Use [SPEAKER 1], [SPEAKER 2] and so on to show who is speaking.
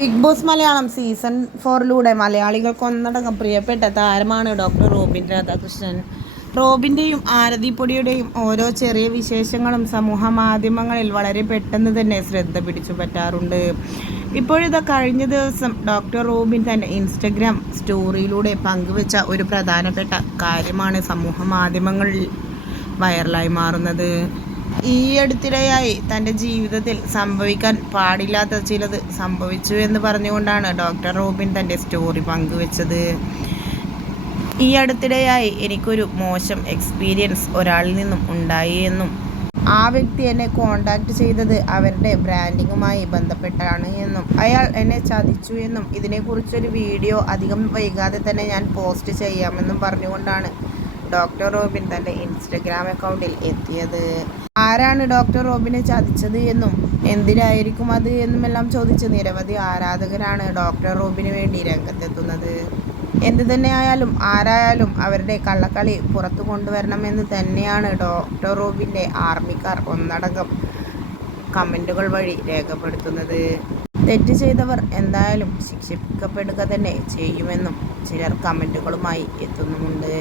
[SPEAKER 1] Big Boss Malayalam season ഫോറിലൂടെ മലയാളികൾക്ക് ഒന്നടങ്കം പ്രിയപ്പെട്ട താരമാണ് ഡോക്ടർ റോബിൻ രാധാകൃഷ്ണൻ. റോബിന്റെയും ആരതിപ്പൊടിയുടെയും ഓരോ ചെറിയ വിശേഷങ്ങളും സമൂഹ മാധ്യമങ്ങളിൽ വളരെ പെട്ടെന്ന് തന്നെ ശ്രദ്ധ പിടിച്ചു പറ്റാറുണ്ട്. ഇപ്പോഴിതാ കഴിഞ്ഞ ദിവസം ഡോക്ടർ റോബിൻ തന്റെ ഇൻസ്റ്റഗ്രാം സ്റ്റോറിയിലൂടെ പങ്കുവെച്ച ഒരു പ്രധാനപ്പെട്ട കാര്യമാണ് സമൂഹ മാധ്യമങ്ങളിൽ വൈറലായി മാറുന്നത്. ഈ അടുത്തിടെയായി തന്റെ ജീവിതത്തിൽ സംഭവിക്കാൻ പാടില്ലാത്ത ചിലത് സംഭവിച്ചു എന്ന് പറഞ്ഞുകൊണ്ടാണ് ഡോക്ടർ റോബിൻ തന്റെ സ്റ്റോറി പങ്കുവച്ചത്. ഈ അടുത്തിടെയായി എനിക്കൊരു മോശം എക്സ്പീരിയൻസ് ഒരാളിൽ നിന്നും ഉണ്ടായി എന്നും ആ വ്യക്തി എന്നെ കോണ്ടാക്ട് ചെയ്തത് അവരുടെ ബ്രാൻഡിങ്ങുമായി ബന്ധപ്പെട്ടാണ് എന്നും അയാൾ എന്നെ ചതിച്ചു എന്നും ഇതിനെക്കുറിച്ചൊരു വീഡിയോ അധികം വൈകാതെ തന്നെ ഞാൻ പോസ്റ്റ് ചെയ്യാമെന്നും പറഞ്ഞുകൊണ്ടാണ് ഡോക്ടർ റോബിൻ തന്റെ ഇൻസ്റ്റഗ്രാം അക്കൗണ്ടിൽ എത്തിയത്. ആരാണ് ഡോക്ടർ റോബിനെ ചതിച്ചത് എന്നും എന്തിനായിരിക്കും അത് എന്നുമെല്ലാം ചോദിച്ച് നിരവധി ആരാധകരാണ് ഡോക്ടർ റോബിന് വേണ്ടി രംഗത്തെത്തുന്നത്. എന്ത് തന്നെയായാലും ആരായാലും അവരുടെ കള്ളക്കളി പുറത്തു കൊണ്ടുവരണമെന്ന് തന്നെയാണ് ഡോക്ടർ റോബിന്റെ ആർമിക്കാർ ഒന്നടങ്കം കമന്റുകൾ വഴി രേഖപ്പെടുത്തുന്നത്. തെറ്റ് ചെയ്തവർ എന്തായാലും ശിക്ഷിക്കപ്പെടുക തന്നെ ചെയ്യുമെന്നും ചിലർ കമന്റുകളുമായി എത്തുന്നുമുണ്ട്.